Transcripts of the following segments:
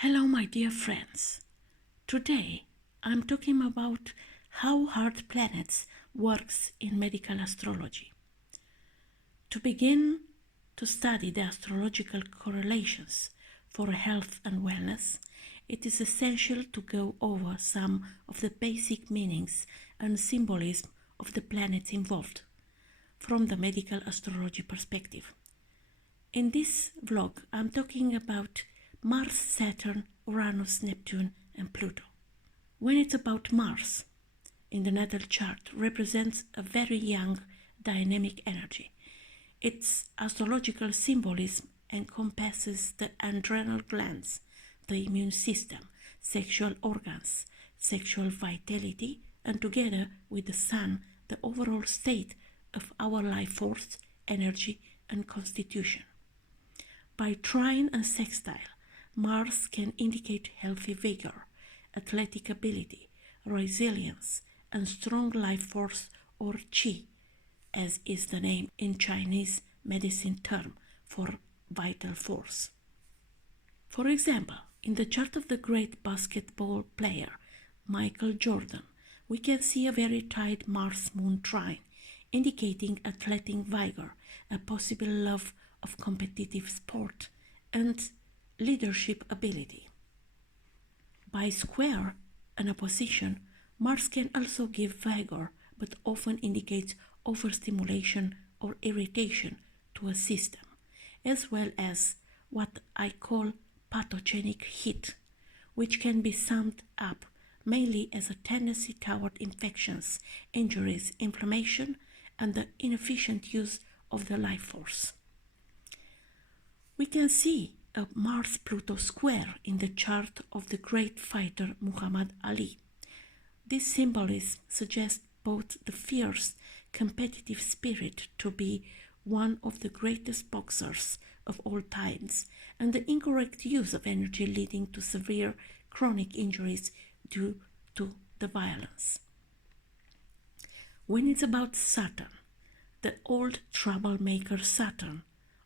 Hello, my dear friends. Today I'm talking about how hard planets works in medical astrology. To begin to study the astrological correlations for health and wellness, it is essential to go over some of the basic meanings and symbolism of the planets involved from the medical astrology perspective. In this vlog, I'm talking about Mars, Saturn, Uranus, Neptune, and Pluto. When it's about Mars, in the natal chart, represents a very young, dynamic energy. Its astrological symbolism encompasses the adrenal glands, the immune system, sexual organs, sexual vitality, and together with the Sun, the overall state of our life force, energy, and constitution. By trine and sextile, Mars can indicate healthy vigor, athletic ability, resilience, and strong life force or qi, as is the name in Chinese medicine term for vital force. For example, in the chart of the great basketball player Michael Jordan, we can see a very tight Mars-Moon trine, indicating athletic vigor, a possible love of competitive sport, and leadership ability. By square and opposition, Mars can also give vigor, but often indicates overstimulation or irritation to a system, as well as what I call pathogenic heat, which can be summed up mainly as a tendency toward infections, injuries, inflammation, and the inefficient use of the life force. We can see a Mars-Pluto square in the chart of the great fighter Muhammad Ali. This symbolism suggests both the fierce, competitive spirit to be one of the greatest boxers of all times, and the incorrect use of energy leading to severe chronic injuries due to the violence. When it's about Saturn, the old troublemaker Saturn,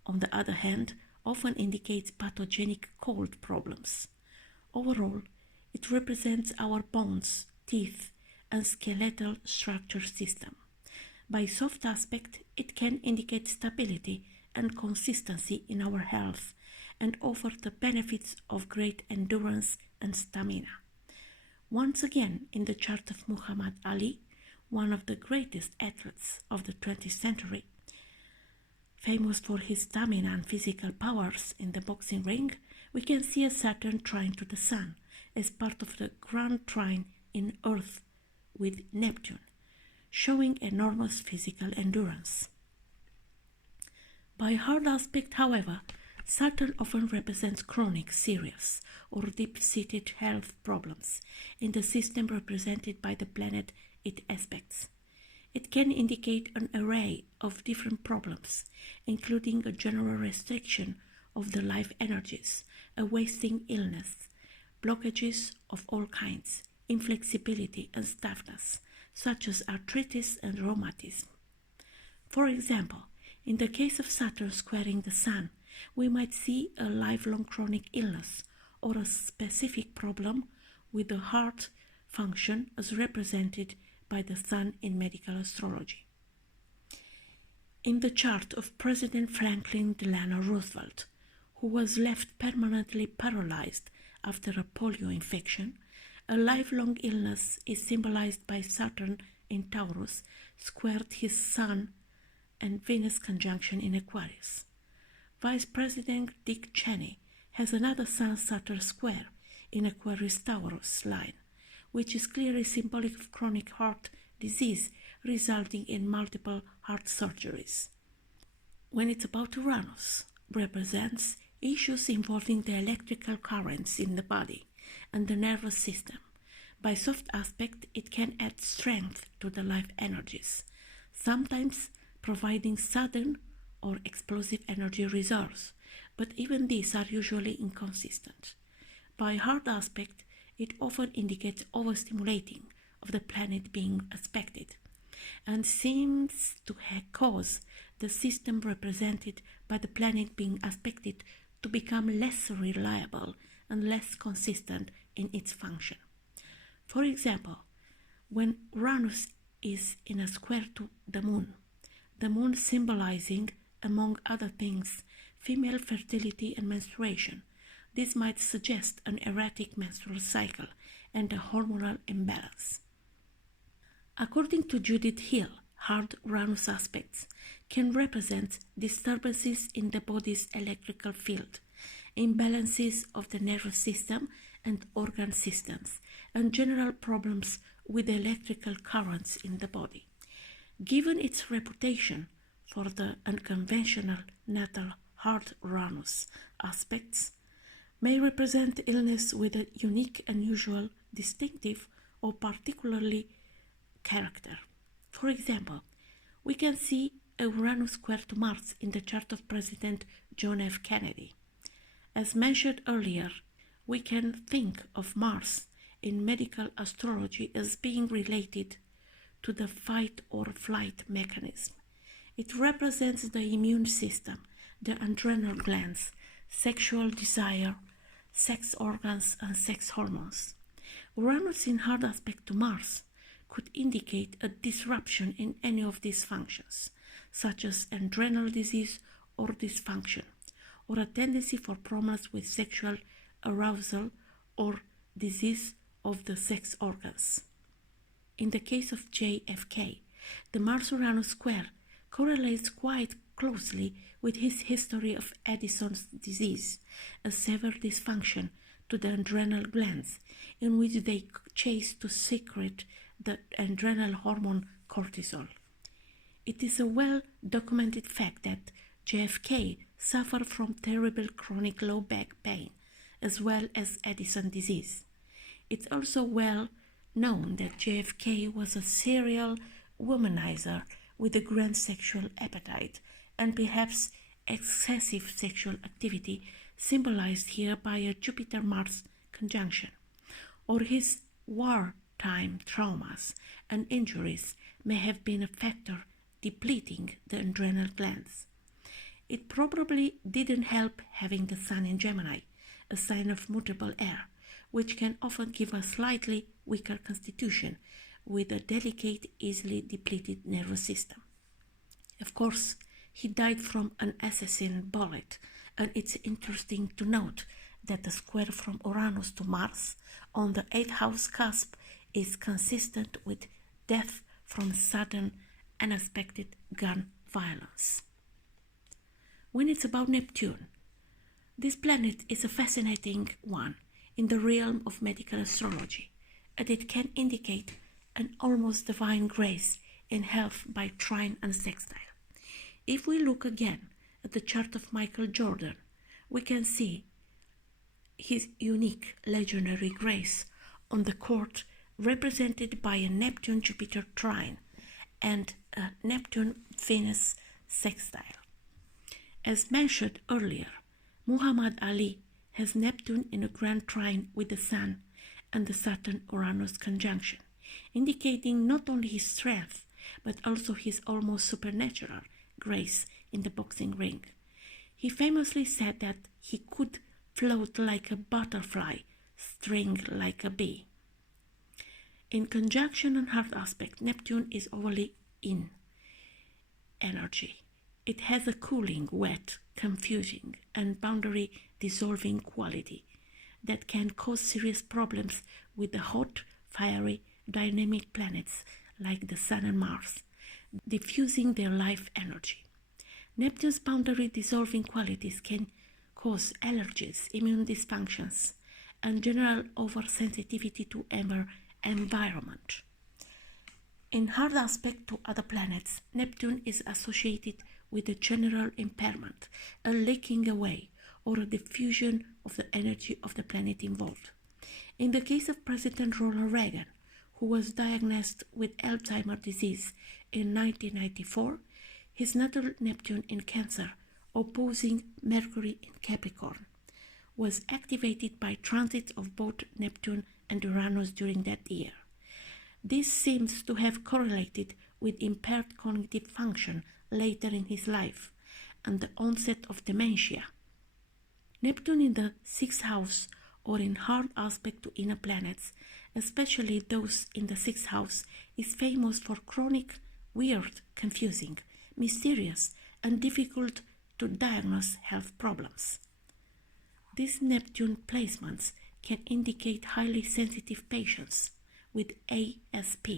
on the other hand, often indicates pathogenic cold problems. Overall, it represents our bones, teeth, and skeletal structure system. By soft aspect, it can indicate stability and consistency in our health and offer the benefits of great endurance and stamina. Once again, in the chart of Muhammad Ali, one of the greatest athletes of the 20th century, famous for his stamina and physical powers in the boxing ring, we can see a Saturn trine to the Sun as part of the grand trine in Earth with Neptune, showing enormous physical endurance. By hard aspect, however, Saturn often represents chronic, serious, or deep-seated health problems in the system represented by the planet it aspects. It can indicate an array of different problems, including a general restriction of the life energies, a wasting illness, blockages of all kinds, inflexibility and stiffness, such as arthritis and rheumatism. For example, in the case of Saturn squaring the Sun, we might see a lifelong chronic illness or a specific problem with the heart function as represented by the Sun in medical astrology. In the chart of President Franklin Delano Roosevelt, who was left permanently paralyzed after a polio infection, a lifelong illness is symbolized by Saturn in Taurus squared his Sun and Venus conjunction in Aquarius. Vice President Dick Cheney has another Sun-Saturn square in Aquarius-Taurus line, which is clearly symbolic of chronic heart disease resulting in multiple heart surgeries. When it's about Uranus, represents issues involving the electrical currents in the body and the nervous system. By soft aspect, it can add strength to the life energies, sometimes providing sudden or explosive energy reserves, but even these are usually inconsistent. By hard aspect, it often indicates overstimulating of the planet being aspected and seems to cause the system represented by the planet being aspected to become less reliable and less consistent in its function. For example, when Uranus is in a square to the moon symbolizing, among other things, female fertility and menstruation, this might suggest an erratic menstrual cycle and a hormonal imbalance. According to Judith Hill, hard Uranus aspects can represent disturbances in the body's electrical field, imbalances of the nervous system and organ systems, and general problems with electrical currents in the body. Given its reputation for the unconventional natal hard Uranus aspects, may represent illness with a unique, unusual, distinctive, or particularly character. For example, we can see a Uranus square to Mars in the chart of President John F. Kennedy. As mentioned earlier, we can think of Mars in medical astrology as being related to the fight or flight mechanism. It represents the immune system, the adrenal glands, sexual desire, sex organs, and sex hormones. Uranus in hard aspect to Mars could indicate a disruption in any of these functions, such as adrenal disease or dysfunction, or a tendency for problems with sexual arousal or disease of the sex organs. In the case of JFK, the Mars-Uranus square correlates quite closely with his history of Addison's disease, a severe dysfunction to the adrenal glands, in which they chase to secrete the adrenal hormone cortisol. It is a well-documented fact that JFK suffered from terrible chronic low back pain, as well as Addison disease. It's also well known that JFK was a serial womanizer with a grand sexual appetite and perhaps excessive sexual activity, symbolized here by a Jupiter-Mars conjunction, or his wartime traumas and injuries may have been a factor depleting the adrenal glands. It probably didn't help having the Sun in Gemini, a sign of mutable air, which can often give a slightly weaker constitution with a delicate, easily depleted nervous system. Of course, he died from an assassin bullet, and it's interesting to note that the square from Uranus to Mars on the 8th house cusp is consistent with death from sudden, unexpected gun violence. When it's about Neptune, this planet is a fascinating one in the realm of medical astrology, and it can indicate an almost divine grace in health by trine and sextile. If we look again at the chart of Michael Jordan, we can see his unique legendary grace on the court, represented by a Neptune-Jupiter trine and a Neptune-Venus sextile. As mentioned earlier, Muhammad Ali has Neptune in a grand trine with the Sun and the Saturn-Uranus conjunction, indicating not only his strength but also his almost supernatural grace in the boxing ring. He famously said that he could float like a butterfly, string like a bee. In conjunction and hard aspect, Neptune is overly in energy. It has a cooling, wet, confusing, and boundary dissolving quality that can cause serious problems with the hot, fiery, dynamic planets like the Sun and Mars, diffusing their life energy. Neptune's boundary dissolving qualities can cause allergies, immune dysfunctions, and general oversensitivity to environment. In hard aspect to other planets, Neptune is associated with a general impairment, a leaking away, or a diffusion of the energy of the planet involved. In the case of President Ronald Reagan, who was diagnosed with Alzheimer's disease in 1994, his natal Neptune in Cancer, opposing Mercury in Capricorn, was activated by transits of both Neptune and Uranus during that year. This seems to have correlated with impaired cognitive function later in his life and the onset of dementia. Neptune in the 6th house or in hard aspect to inner planets, especially those in the sixth house, is famous for chronic, weird, confusing, mysterious, and difficult to diagnose health problems. These Neptune placements can indicate highly sensitive patients with ASP.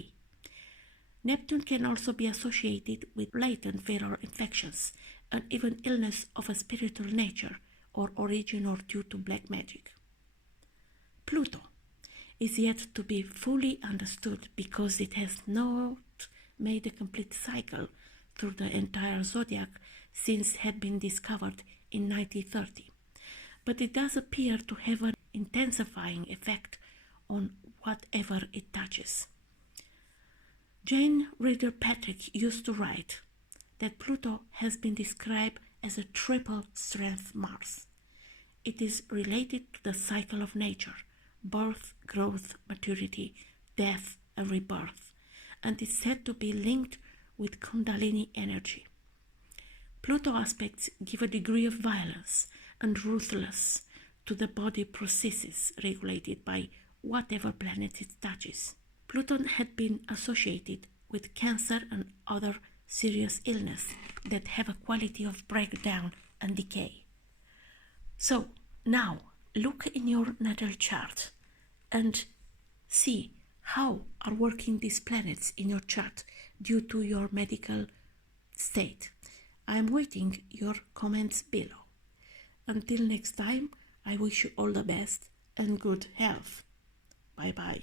Neptune can also be associated with latent viral infections and even illness of a spiritual nature or origin or due to black magic. Pluto is yet to be fully understood because it has not made a complete cycle through the entire zodiac since it had been discovered in 1930. But it does appear to have an intensifying effect on whatever it touches. Jane Reader Patrick used to write that Pluto has been described as a triple strength Mars. It is related to the cycle of nature, birth, growth, maturity, death, and rebirth, and is said to be linked with Kundalini energy. Pluto aspects give a degree of violence and ruthlessness to the body processes regulated by whatever planet it touches. Pluto had been associated with cancer and other serious illness that have a quality of breakdown and decay. So now look in your natal chart and see how are working these planets in your chart due to your medical state. I am waiting your comments below. Until next time, I wish you all the best and good health. Bye bye.